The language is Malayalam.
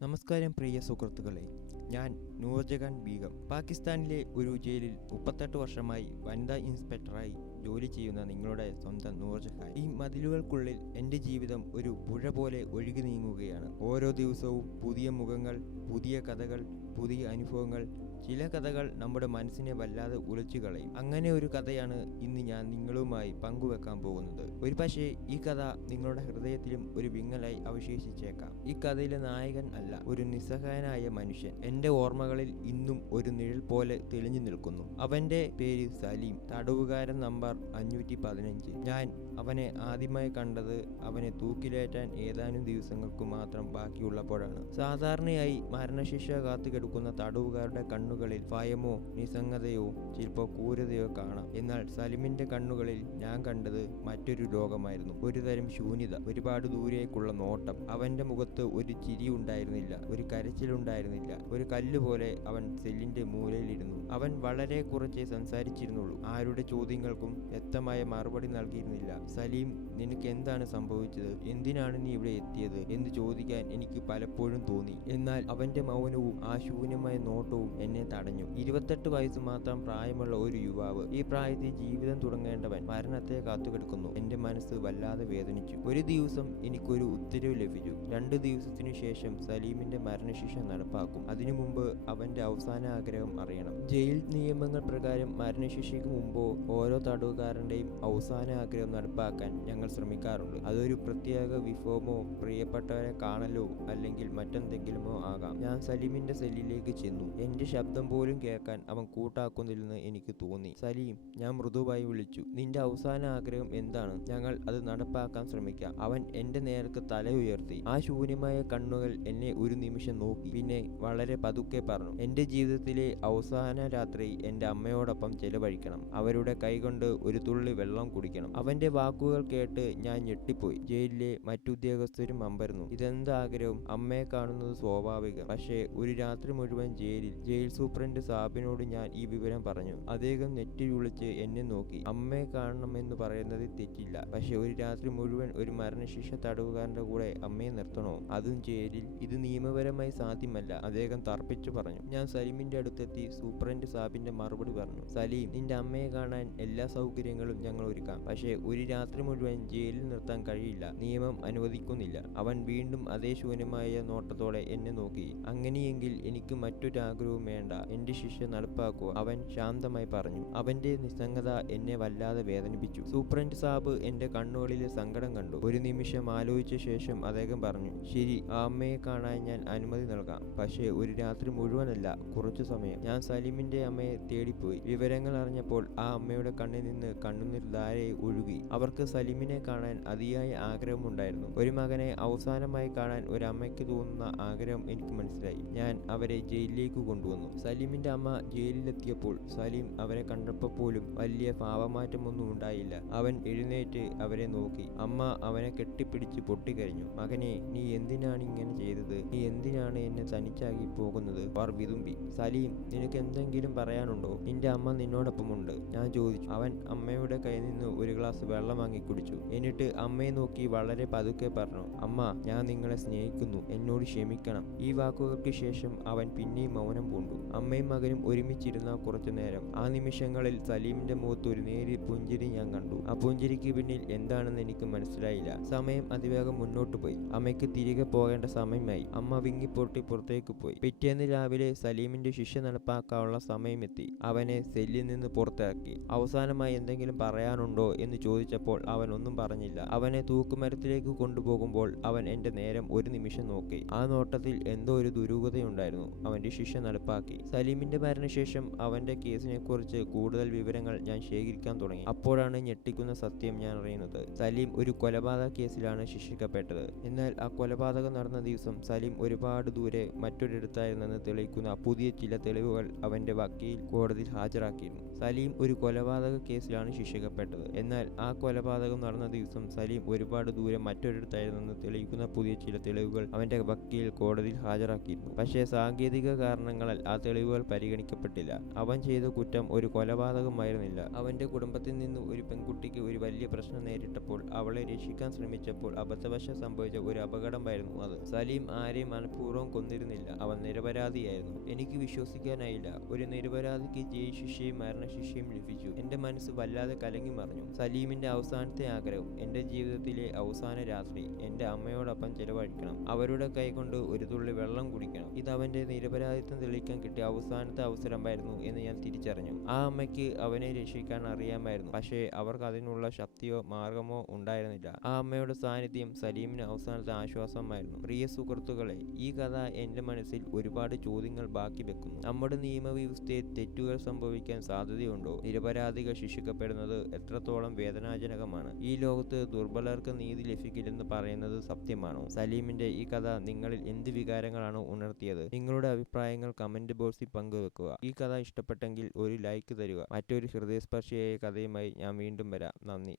നമസ്കാരം പ്രിയ സുഹൃത്തുക്കളെ, ഞാൻ നൂർജഹാൻ ബീഗം. പാകിസ്ഥാനിലെ ഒരു ജയിലിൽ 38 വർഷമായി വനിതാ ഇൻസ്പെക്ടറായി ജോലി ചെയ്യുന്ന നിങ്ങളുടെ സ്വന്തം നൂർജഹാൻ. ഈ മതിലുകൾക്കുള്ളിൽ എൻ്റെ ജീവിതം ഒരു പുഴ പോലെ ഒഴുകി നീങ്ങുകയാണ്. ഓരോ ദിവസവും പുതിയ മുഖങ്ങൾ, പുതിയ കഥകൾ, പുതിയ അനുഭവങ്ങൾ. ചില കഥകൾ നമ്മുടെ മനസ്സിനെ വല്ലാതെ ഉലച്ചു കളയും. അങ്ങനെ ഒരു കഥയാണ് ഇന്ന് ഞാൻ നിങ്ങളുമായി പങ്കുവെക്കാൻ പോകുന്നത്. ഒരു പക്ഷേ ഈ കഥ നിങ്ങളുടെ ഹൃദയത്തിലും ഒരു വിങ്ങലായി അവശേഷിച്ചേക്കാം. ഈ കഥയിലെ നായകൻ അല്ല, ഒരു നിസ്സഹായനായ മനുഷ്യൻ. എൻ്റെ ഓർമ്മകളിൽ ഇന്നും ഒരു നിഴൽ പോലെ തെളിഞ്ഞു നിൽക്കുന്നു. അവൻ്റെ പേര് സലീം, തടവുകാരൻ നമ്പർ 515. ഞാൻ അവനെ ആദ്യമായി കണ്ടത് അവനെ തൂക്കിലേറ്റാൻ ഏതാനും ദിവസങ്ങൾക്ക് മാത്രം ബാക്കിയുള്ളപ്പോഴാണ്. സാധാരണയായി മരണശിക്ഷ കാത്തുകിടക്കുന്ന തടവുകാരുടെ കണ്ണുകളിൽ ഭയമോ നിസ്സംഗതയോ ചിലപ്പോൾ ക്രൂരതയോ കാണാം. എന്നാൽ സലിമിന്റെ കണ്ണുകളിൽ ഞാൻ കണ്ടത് മറ്റൊരു ലോകമായിരുന്നു. ഒരു തരം ശൂന്യത, ഒരുപാട് ദൂരേക്കുള്ള നോട്ടം. അവന്റെ മുഖത്ത് ഒരു ചിരി ഉണ്ടായിരുന്നില്ല, ഒരു കരച്ചിലുണ്ടായിരുന്നില്ല. ഒരു കല്ലുപോലെ അവൻ സെല്ലിന്റെ മൂലയിലിരുന്നു. അവൻ വളരെ കുറച്ചേ സംസാരിച്ചിരുന്നുള്ളൂ. ആരുടെ ചോദ്യങ്ങൾക്കും വ്യക്തമായ മറുപടി നൽകിയിരുന്നില്ല. സലീം, നിനക്ക് എന്താണ് സംഭവിച്ചത്? എന്തിനാണ് നീ ഇവിടെ എത്തിയത് എന്ന് ചോദിക്കാൻ എനിക്ക് പലപ്പോഴും തോന്നി. എന്നാൽ അവന്റെ മൗനവും ആ ശൂന്യമായ നോട്ടവും എന്നെ തടഞ്ഞു. 28 വയസ്സ് മാത്രം പ്രായമുള്ള ഒരു യുവാവ്, ഈ പ്രായത്തിൽ ജീവിതം തുടങ്ങേണ്ടവൻ മരണത്തെ കാത്തുകിടക്കുന്നു. എന്റെ മനസ്സ് വല്ലാതെ വേദനിച്ചു. ഒരു ദിവസം എനിക്കൊരു ഉത്തരവ് ലഭിച്ചു. 2 ദിവസത്തിനു ശേഷം സലീമിന്റെ മരണശിക്ഷ നടപ്പാക്കും. അതിനു മുമ്പ് അവന്റെ അവസാന ആഗ്രഹം അറിയണം. ജയിൽ നിയമങ്ങൾ പ്രകാരം മരണശിക്ഷയ്ക്ക് മുമ്പോ ഓരോ തടവുകാരന്റെയും അവസാന ആഗ്രഹം നടപ്പാക്കാൻ ഞങ്ങൾ ശ്രമിക്കാറുണ്ട്. അതൊരു പ്രത്യേക വിഭവമോ പ്രിയപ്പെട്ടവരെ കാണലോ അല്ലെങ്കിൽ മറ്റെന്തെങ്കിലുമോ ആകാം. ഞാൻ സലീമിന്റെ സെല്ലിലേക്ക് ചെന്നു. എന്റെ ശബ്ദം പോലും കേൾക്കാൻ അവൻ കൂട്ടാക്കുന്നില്ലെന്ന് എനിക്ക് തോന്നി. സലീം, ഞാൻ മൃദുവായി വിളിച്ചു, നിന്റെ അവസാന ആഗ്രഹം എന്താണ്? ഞങ്ങൾ അത് നടപ്പാക്കാൻ ശ്രമിക്കാം. അവൻ എന്റെ നേർക്ക് തല ഉയർത്തി. ആ ശൂന്യമായ കണ്ണുകൾ എന്നെ ഒരു നിമിഷം നോക്കി. പിന്നെ വളരെ പതുക്കെ പറഞ്ഞു, എന്റെ ജീവിതത്തിലെ അവസാന രാത്രി എന്റെ അമ്മയോടൊപ്പം ചെലവഴിക്കണം. അവരുടെ കൈകൊണ്ട് ഒരു തുള്ളി വെള്ളം കുടിക്കണം. അവന്റെ വാക്കുകൾ കേട്ട് ഞാൻ ഞെട്ടിപ്പോയി. ജയിലിലെ മറ്റുദ്യോഗസ്ഥരും അമ്പരന്നു. ഇതെന്താഗ്രഹം? അമ്മയെ കാണുന്നത് സ്വാഭാവികം. പക്ഷേ ഒരു രാത്രി മുഴുവൻ ജയിൽ സൂപ്രണ്ട് സാബിനോട് ഞാൻ ഈ വിവരം പറഞ്ഞു. അദ്ദേഹം നെറ്റി വിളിച്ച് എന്നെ നോക്കി. അമ്മയെ കാണണമെന്ന് പറയുന്നത് തെറ്റില്ല, പക്ഷെ ഒരു രാത്രി മുഴുവൻ ഒരു മരണശിക്ഷ തടവുകാരന്റെ കൂടെ അമ്മയെ നിർത്തണോ? അതും ജയിലിൽ? ഇത് നിയമപരമായി സാധ്യമല്ല, അദ്ദേഹം തർപ്പിച്ചു പറഞ്ഞു. ഞാൻ സലീമിന്റെ അടുത്തെത്തി. സൂപ്രണ്ട് സാബിന്റെ മറുപടി പറഞ്ഞു, സലീം, നിന്റെ അമ്മയെ കാണാൻ എല്ലാ സൗകര്യങ്ങളും ഞങ്ങൾ ഒരുക്കാം, പക്ഷേ ഒരു രാത്രി മുഴുവൻ ജയിലിൽ നിർത്താൻ കഴിയില്ല, നിയമം അനുവദിക്കുന്നില്ല. അവൻ വീണ്ടും അതേ ശൂന്യമായ നോട്ടത്തോടെ എന്നെ നോക്കി. അങ്ങനെയെങ്കിൽ എനിക്ക് മറ്റൊരു ആഗ്രഹവും വേണ്ട, എന്റെ ശിക്ഷ നടപ്പാക്കുക, അവൻ ശാന്തമായി പറഞ്ഞു. അവന്റെ നിസ്സംഗത എന്നെ വല്ലാതെ വേദനിപ്പിച്ചു. സൂപ്രണ്ട് സാബ് എന്റെ കണ്ണുകളിലെ സങ്കടം കണ്ടു. ഒരു നിമിഷം ആലോചിച്ച ശേഷം അദ്ദേഹം പറഞ്ഞു, ശരി, ആ അമ്മയെ കാണാൻ ഞാൻ അനുമതി നൽകാം, പക്ഷേ ഒരു രാത്രി മുഴുവനല്ല, കുറച്ചു സമയം. ഞാൻ സലീമിന്റെ അമ്മയെ തേടിപ്പോയി. വിവരങ്ങൾ അറിഞ്ഞപ്പോൾ ആ അമ്മയുടെ കണ്ണിൽ നിന്ന് കണ്ണുനീർ ധാരയെ ഒഴുകി. അവർക്ക് സലീമിനെ കാണാൻ അതിയായ ആഗ്രഹമുണ്ടായിരുന്നു. ഒരു മകനെ അവസാനമായി കാണാൻ ഒരു അമ്മയ്ക്ക് തോന്നുന്ന ആഗ്രഹം എനിക്ക് മനസ്സിലായി. ഞാൻ അവരെ ജയിലിലേക്ക് കൊണ്ടുവന്നു. സലീമിന്റെ അമ്മ ജയിലിലെത്തിയപ്പോൾ സലീം അവരെ കണ്ടപ്പോൾ പോലും വലിയ ഭാവമാറ്റമൊന്നും ഉണ്ടായില്ല. അവൻ എഴുന്നേറ്റ് അവരെ നോക്കി. അമ്മ അവനെ കെട്ടിപ്പിടിച്ച് പൊട്ടിക്കരഞ്ഞു. മകനെ, നീ എന്തിനാണ് ഇങ്ങനെ ചെയ്തത്? നീ എന്തിനാണ് എന്നെ തനിച്ചാക്കി പോകുന്നത്? അവർ വിതുമ്പി. സലീം, നിനക്ക് എന്തെങ്കിലും പറയാനുണ്ടോ? നിന്റെ അമ്മ നിന്നോടൊപ്പമുണ്ട്, ഞാൻ ചോദിച്ചു. അവൻ അമ്മയുടെ കയ്യിൽ നിന്ന് ഒരു ഗ്ലാസ് വെള്ളം വാങ്ങി കുടിച്ചു. എന്നിട്ട് അമ്മയെ നോക്കി വളരെ പതുക്കെ പറഞ്ഞു, അമ്മ, ഞാൻ നിങ്ങളെ സ്നേഹിക്കുന്നു, എന്നോട് ക്ഷമിക്കണം. ഈ വാക്കുകൾക്ക് ശേഷം അവൻ പിന്നെയും മൗനം പൂണ്ടു. അമ്മയും മകനും ഒരുമിച്ചിരുന്ന കുറച്ചു നേരം. ആ നിമിഷങ്ങളിൽ സലീമിന്റെ മുഖത്ത് ഒരു നേരിയ പുഞ്ചിരി ഞാൻ കണ്ടു. ആ പുഞ്ചിരിക്ക് പിന്നിൽ എന്താണെന്ന് എനിക്ക് മനസ്സിലായില്ല. സമയം അതിവേഗം മുന്നോട്ട് പോയി. അമ്മയ്ക്ക് തിരികെ പോകേണ്ട സമയമായി. അമ്മ വിങ്ങിപ്പൊട്ടി പുറത്തേക്ക് പോയി. പിറ്റേന്ന് രാവിലെ സലീമിന്റെ ശിക്ഷ നടപ്പാക്കാനുള്ള സമയമെത്തി. അവനെ സെല്ലിൽ നിന്ന് പുറത്തിറക്കി. അവസാനമായി എന്തെങ്കിലും പറയാനുണ്ടോ എന്ന് ചോദിച്ചപ്പോൾ അവൻ ഒന്നും പറഞ്ഞില്ല. അവനെ തൂക്കുമരത്തിലേക്ക് കൊണ്ടുപോകുമ്പോൾ അവൻ എന്റെ നേരം ഒരു നിമിഷം നോക്കി. ആ നോട്ടത്തിൽ എന്തോ ഒരു ദുരൂഹതയുണ്ടായിരുന്നു. അവന്റെ ശിക്ഷ നടപ്പാക്കി. സലീമിന്റെ മരണശേഷം അവന്റെ കേസിനെ കുറിച്ച് കൂടുതൽ വിവരങ്ങൾ ഞാൻ ശേഖരിക്കാൻ തുടങ്ങി. അപ്പോഴാണ് ഞെട്ടിക്കുന്ന സത്യം ഞാൻ അറിയുന്നത്. സലീം ഒരു കൊലപാതക കേസിലാണ് ശിക്ഷിക്കപ്പെട്ടത്. എന്നാൽ ആ കൊലപാതകം നടന്ന ദിവസം സലീം ഒരുപാട് ദൂരെ മറ്റൊരിടത്തായിരുന്നെന്ന് തെളിയിക്കുന്ന പുതിയ ചില തെളിവുകൾ അവന്റെ വക്കീൽ കോടതിയിൽ ഹാജരാക്കിയിരുന്നു. സലീം ഒരു കൊലപാതക കേസിലാണ് ശിക്ഷിക്കപ്പെട്ടത്. എന്നാൽ ആ കൊലപാതകം നടന്ന ദിവസം സലീം ഒരുപാട് ദൂരെ മറ്റൊരിടത്തായിരുന്നെന്ന് തെളിയിക്കുന്ന പുതിയ ചില തെളിവുകൾ അവന്റെ വക്കീൽ കോടതിയിൽ ഹാജരാക്കിയിരുന്നു. പക്ഷേ സാങ്കേതിക കാരണങ്ങളാൽ ആ തെളിവുകൾ പരിഗണിക്കപ്പെട്ടില്ല. അവൻ ചെയ്ത കുറ്റം ഒരു കൊലപാതകമായിരുന്നില്ല. അവന്റെ കുടുംബത്തിൽ നിന്ന് ഒരു പെൺകുട്ടിക്ക് ഒരു വലിയ പ്രശ്നം നേരിട്ടപ്പോൾ അവളെ രക്ഷിക്കാൻ ശ്രമിച്ചപ്പോൾ അബദ്ധവശാൽ സംഭവിച്ച ഒരു അപകടമായിരുന്നു അത്. സലീം ആരെയും മനഃപൂർവ്വം കൊന്നിരുന്നില്ല. അവൻ നിരപരാധിയായിരുന്നു. എനിക്ക് വിശ്വസിക്കാനായില്ല. ഒരു നിരപരാധിക്ക് ജയിൽ ശിക്ഷയും മരണശിക്ഷയും ലഭിച്ചു. എന്റെ മനസ്സ് വല്ലാതെ കലങ്ങി മറിഞ്ഞു. സലീമിന്റെ അവസാനത്തെ ആഗ്രഹം, എന്റെ ജീവിതത്തിലെ അവസാന രാത്രി എന്റെ അമ്മയോടൊപ്പം ചെലവഴിക്കണം. അവരുടെ കൈകൊണ്ട് ഒരു തുള്ളി വെള്ളം കുടിക്കണം. ഇത് അവന്റെ നിരപരാധിത്വം തെളിയിക്കാൻ കിട്ടിയ അവസാനത്തെ അവസരമായിരുന്നു എന്ന് ഞാൻ തിരിച്ചറിഞ്ഞു. ആ അമ്മയ്ക്ക് അവനെ രക്ഷിക്കാൻ അറിയാമായിരുന്നു. പക്ഷേ അവർക്ക് അതിനുള്ള ശക്തിയോ മാർഗമോ ഉണ്ടായിരുന്നില്ല. ആ അമ്മയുടെ സാന്നിധ്യം സലീമിന് അവസാനത്തെ ആശ്വാസമായിരുന്നു. പ്രിയ സുഹൃത്തുക്കളെ, ഈ കഥ എന്റെ മനസ്സിൽ ഒരുപാട് ചോദ്യങ്ങൾ ബാക്കി വെക്കുന്നു. നമ്മുടെ നിയമവ്യവസ്ഥയിൽ തെറ്റുകൾ സംഭവിക്കാൻ സാധ്യതയുണ്ടോ? നിരപരാധികൾ ശിക്ഷിക്കപ്പെടുന്നത് എത്രത്തോളം വേദനാജനകമാണ്? ഈ ലോകത്ത് ദുർബലർക്ക് നീതി ലഭിക്കില്ലെന്ന് പറയുന്നത് സത്യമാണോ? സലീമിന്റെ ഈ കഥ നിങ്ങളിൽ എന്ത് വികാരങ്ങളാണ് ഉണർത്തിയത്? നിങ്ങളുടെ അഭിപ്രായങ്ങൾ കമന്റ് ബോക്സിൽ പങ്കുവെക്കുക. ഈ കഥ ഇഷ്ടപ്പെട്ടെങ്കിൽ ഒരു ലൈക്ക് തരിക. മറ്റൊരു ഹൃദയസ്പർശിയായ കഥയുമായി ഞാൻ വീണ്ടും വരാം. നന്ദി.